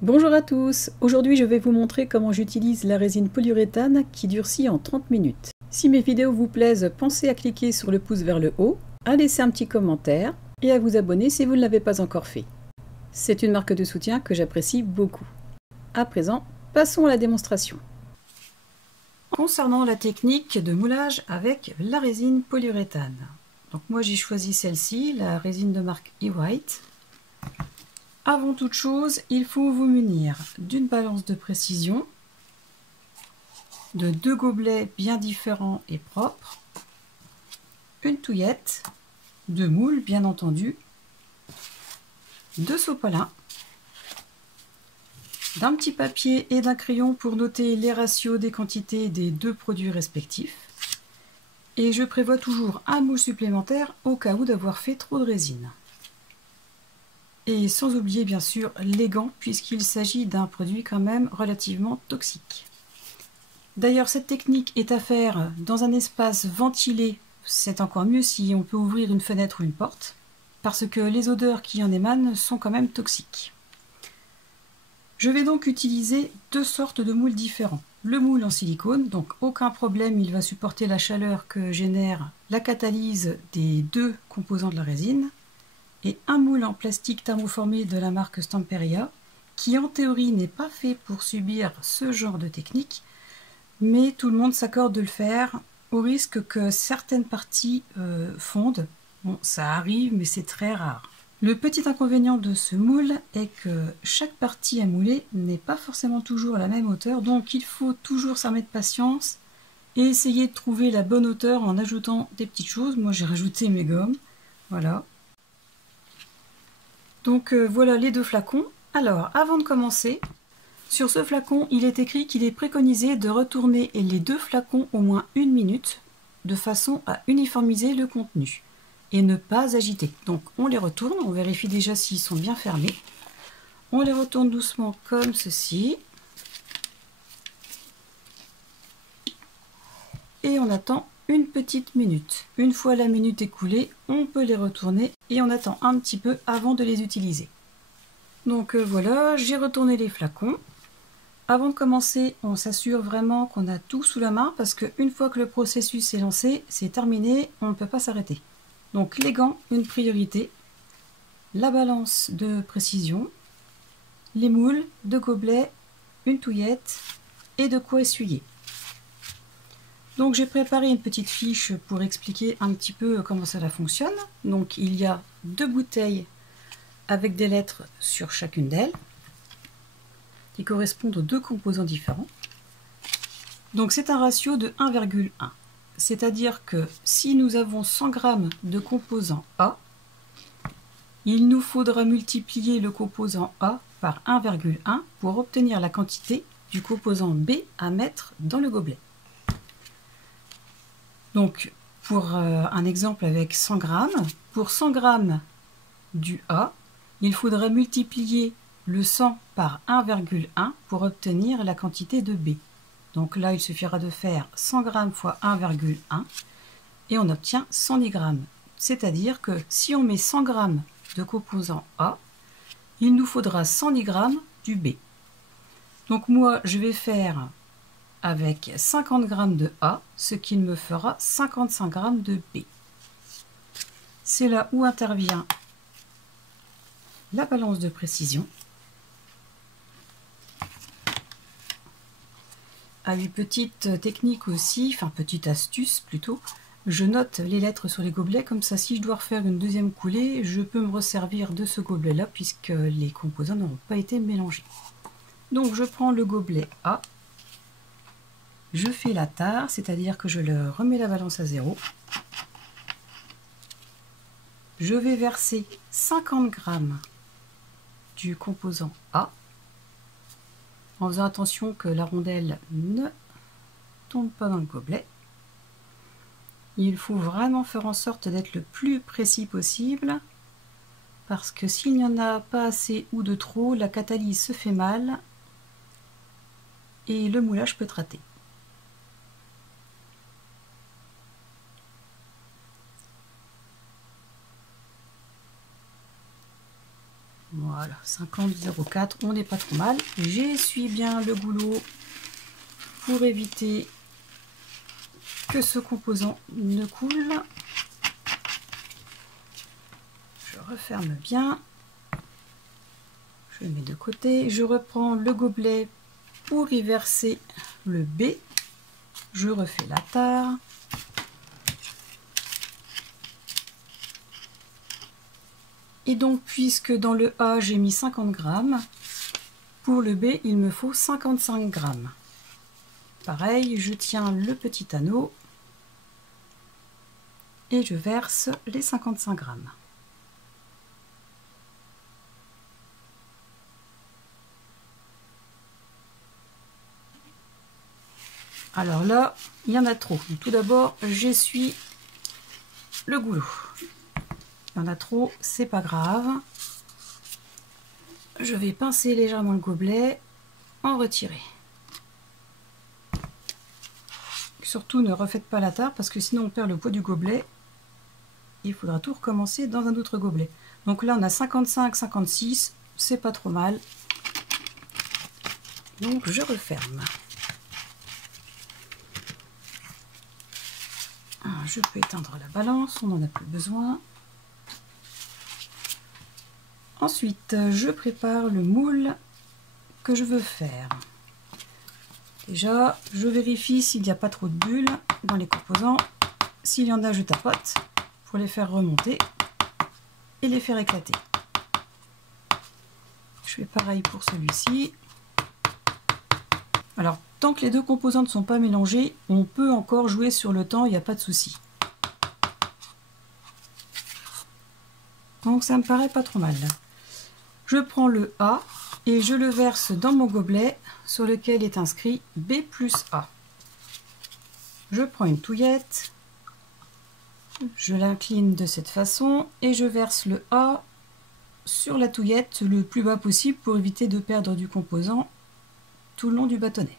Bonjour à tous, aujourd'hui je vais vous montrer comment j'utilise la résine polyuréthane qui durcit en 30 minutes. Si mes vidéos vous plaisent, pensez à cliquer sur le pouce vers le haut, à laisser un petit commentaire et à vous abonner si vous ne l'avez pas encore fait. C'est une marque de soutien que j'apprécie beaucoup. À présent, passons à la démonstration. Concernant la technique de moulage avec la résine polyuréthane. Donc moi j'ai choisi celle-ci, la résine de marque E-White. Avant toute chose, il faut vous munir d'une balance de précision, de 2 gobelets bien différents et propres, une touillette, 2 moules bien entendu, 2 sopalins, d'un petit papier et d'un crayon pour noter les ratios des quantités des 2 produits respectifs. Et je prévois toujours un moule supplémentaire au cas où d'avoir fait trop de résine. Et sans oublier bien sûr les gants puisqu'il s'agit d'un produit quand même relativement toxique. D'ailleurs cette technique est à faire dans un espace ventilé, c'est encore mieux si on peut ouvrir une fenêtre ou une porte, parce que les odeurs qui en émanent sont quand même toxiques. Je vais donc utiliser 2 sortes de moules différents. Le moule en silicone, donc aucun problème, il va supporter la chaleur que génère la catalyse des 2 composants de la résine, et un moule en plastique thermoformé de la marque Stamperia, qui en théorie n'est pas fait pour subir ce genre de technique, mais tout le monde s'accorde de le faire, au risque que certaines parties fondent. Bon, ça arrive, mais c'est très rare. Le petit inconvénient de ce moule est que chaque partie à mouler n'est pas forcément toujours à la même hauteur, donc il faut toujours s'armer de patience et essayer de trouver la bonne hauteur en ajoutant des petites choses. Moi j'ai rajouté mes gommes, voilà. Donc voilà les 2 flacons. Alors avant de commencer, sur ce flacon il est écrit qu'il est préconisé de retourner les 2 flacons au moins 1 minute de façon à uniformiser le contenu et ne pas agiter. Donc on les retourne, on vérifie déjà s'ils sont bien fermés. On les retourne doucement comme ceci. Et on attend une petite minute. Une fois la minute écoulée, on peut les retourner et on attend un petit peu avant de les utiliser. Donc voilà, j'ai retourné les flacons. Avant de commencer, on s'assure vraiment qu'on a tout sous la main parce qu'une fois que le processus est lancé, c'est terminé, on ne peut pas s'arrêter. Donc les gants, une priorité, la balance de précision, les moules, 2 gobelets, une touillette et de quoi essuyer. Donc j'ai préparé une petite fiche pour expliquer un petit peu comment cela fonctionne. Donc il y a 2 bouteilles avec des lettres sur chacune d'elles qui correspondent aux 2 composants différents. Donc c'est un ratio de 1,1. C'est-à-dire que si nous avons 100 g de composant A, il nous faudra multiplier le composant A par 1,1 pour obtenir la quantité du composant B à mettre dans le gobelet. Donc, pour un exemple avec 100 g, pour 100 g du A, il faudrait multiplier le 100 par 1,1 pour obtenir la quantité de B. Donc là, il suffira de faire 100 g fois 1,1 et on obtient 110 g. C'est-à-dire que si on met 100 g de composant A, il nous faudra 110 g du B. Donc moi, je vais faire avec 50 g de A, ce qui me fera 55 g de B. C'est là où intervient la balance de précision. À une petite technique aussi, enfin petite astuce plutôt, je note les lettres sur les gobelets, comme ça si je dois refaire une deuxième coulée, je peux me resservir de ce gobelet là puisque les composants n'auront pas été mélangés. Donc je prends le gobelet A, je fais la tare, c'est-à-dire que je le remets la balance à 0. Je vais verser 50 g du composant A, en faisant attention que la rondelle ne tombe pas dans le gobelet. Il faut vraiment faire en sorte d'être le plus précis possible, parce que s'il n'y en a pas assez ou de trop, la catalyse se fait mal et le moulage peut être raté. Voilà, 50,04, on n'est pas trop mal. J'essuie bien le goulot pour éviter que ce composant ne coule. Je referme bien. Je le mets de côté. Je reprends le gobelet pour y verser le B. Je refais la tare. Et donc, puisque dans le A, j'ai mis 50 grammes, pour le B, il me faut 55 grammes. Pareil, je tiens le petit anneau et je verse les 55 grammes. Alors là, il y en a trop. Donc, tout d'abord, j'essuie le goulot. Il y en a trop, c'est pas grave. Je vais pincer légèrement le gobelet, en retirer. Surtout, ne refaites pas la tare parce que sinon on perd le poids du gobelet. Il faudra tout recommencer dans un autre gobelet. Donc là, on a 55, 56, c'est pas trop mal. Donc je referme. Je peux éteindre la balance, on n'en a plus besoin. Ensuite, je prépare le moule que je veux faire. Déjà, je vérifie s'il n'y a pas trop de bulles dans les composants. S'il y en a, je tapote pour les faire remonter et les faire éclater. Je fais pareil pour celui-ci. Alors, tant que les deux composants ne sont pas mélangés, on peut encore jouer sur le temps, il n'y a pas de souci. Donc ça me paraît pas trop mal. Je prends le A et je le verse dans mon gobelet sur lequel est inscrit B plus A. Je prends une touillette, je l'incline de cette façon et je verse le A sur la touillette le plus bas possible pour éviter de perdre du composant tout le long du bâtonnet.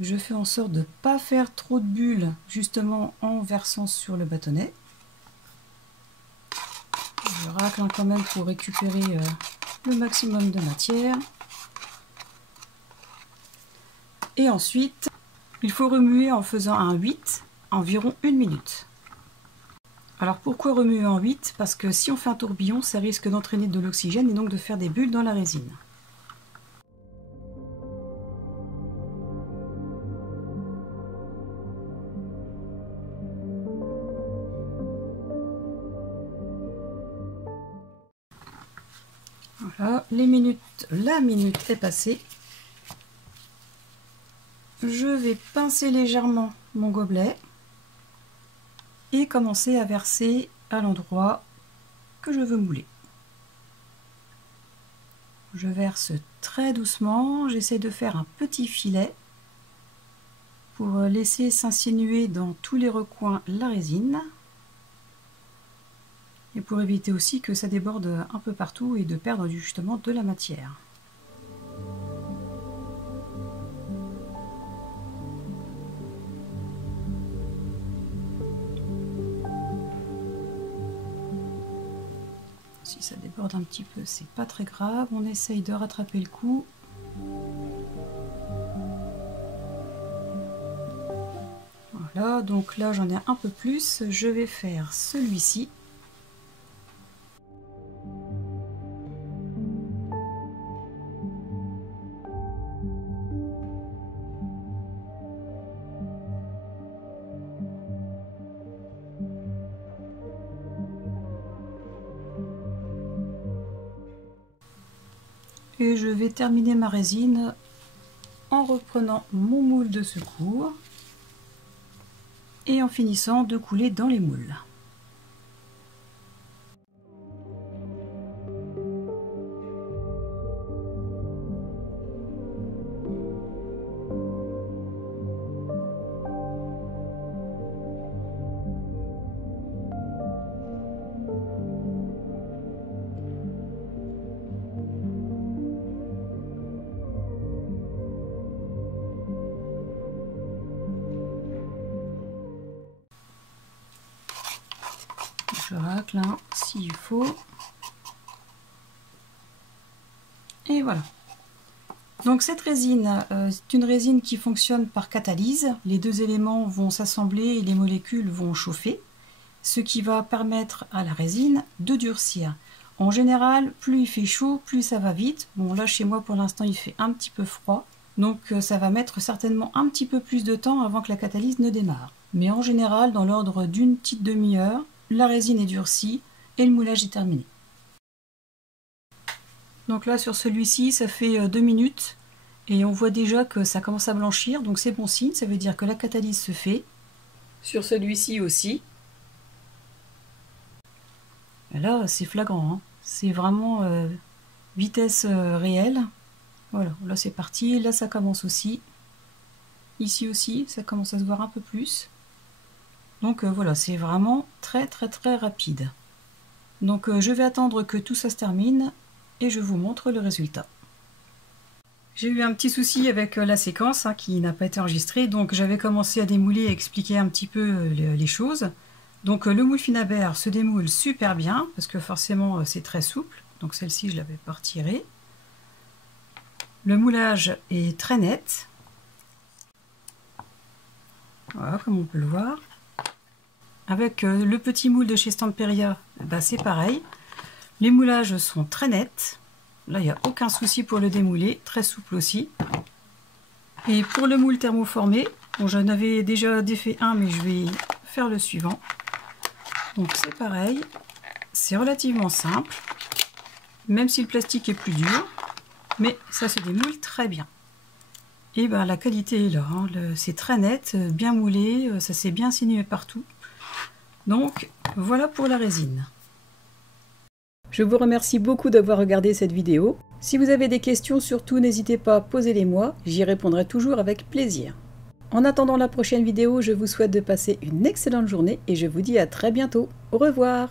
Je fais en sorte de ne pas faire trop de bulles justement en versant sur le bâtonnet. Je racle quand même pour récupérer le maximum de matière. Et ensuite, il faut remuer en faisant un 8, environ 1 minute. Alors pourquoi remuer en 8? Parce que si on fait un tourbillon, ça risque d'entraîner de l'oxygène et donc de faire des bulles dans la résine. Voilà, la minute est passée. Je vais pincer légèrement mon gobelet et commencer à verser à l'endroit que je veux mouler. Je verse très doucement, j'essaie de faire un petit filet pour laisser s'insinuer dans tous les recoins la résine et pour éviter aussi que ça déborde un peu partout et de perdre justement de la matière. Si ça déborde un petit peu, c'est pas très grave, on essaye de rattraper le coup. Voilà, donc là j'en ai un peu plus, je vais faire celui-ci. Et je vais terminer ma résine en reprenant mon moule de secours et en finissant de couler dans les moules. racle s'il faut. Et voilà. Donc cette résine, c'est une résine qui fonctionne par catalyse. Les deux éléments vont s'assembler et les molécules vont chauffer, ce qui va permettre à la résine de durcir. En général, plus il fait chaud, plus ça va vite. Bon, là chez moi pour l'instant il fait un petit peu froid, donc ça va mettre certainement un petit peu plus de temps avant que la catalyse ne démarre. Mais en général, dans l'ordre d'une petite demi-heure, la résine est durcie et le moulage est terminé. Donc là sur celui-ci, ça fait 2 minutes et on voit déjà que ça commence à blanchir, donc c'est bon signe, ça veut dire que la catalyse se fait. Sur celui-ci aussi. Et là c'est flagrant, hein. C'est vraiment vitesse réelle. Voilà, là c'est parti, là ça commence aussi. Ici aussi, ça commence à se voir un peu plus. Donc voilà, c'est vraiment très rapide. Donc je vais attendre que tout ça se termine et je vous montre le résultat. J'ai eu un petit souci avec la séquence qui n'a pas été enregistrée, donc j'avais commencé à démouler et expliquer un petit peu les choses. Donc le moule Finabert se démoule super bien, parce que forcément c'est très souple, donc celle-ci je l'avais pas retirée. Le moulage est très net. Voilà, comme on peut le voir. Avec le petit moule de chez Stamperia, c'est pareil. Les moulages sont très nets. Là, il n'y a aucun souci pour le démouler, très souple aussi. Et pour le moule thermoformé, bon, j'en avais déjà défait un, mais je vais faire le suivant. Donc c'est pareil, c'est relativement simple, même si le plastique est plus dur, mais ça se démoule très bien. Et la qualité est là, hein. C'est très net, bien moulé, ça s'est bien sinué partout. Donc voilà pour la résine. Je vous remercie beaucoup d'avoir regardé cette vidéo. Si vous avez des questions, surtout n'hésitez pas à poser-les-moi, j'y répondrai toujours avec plaisir. En attendant la prochaine vidéo, je vous souhaite de passer une excellente journée et je vous dis à très bientôt. Au revoir!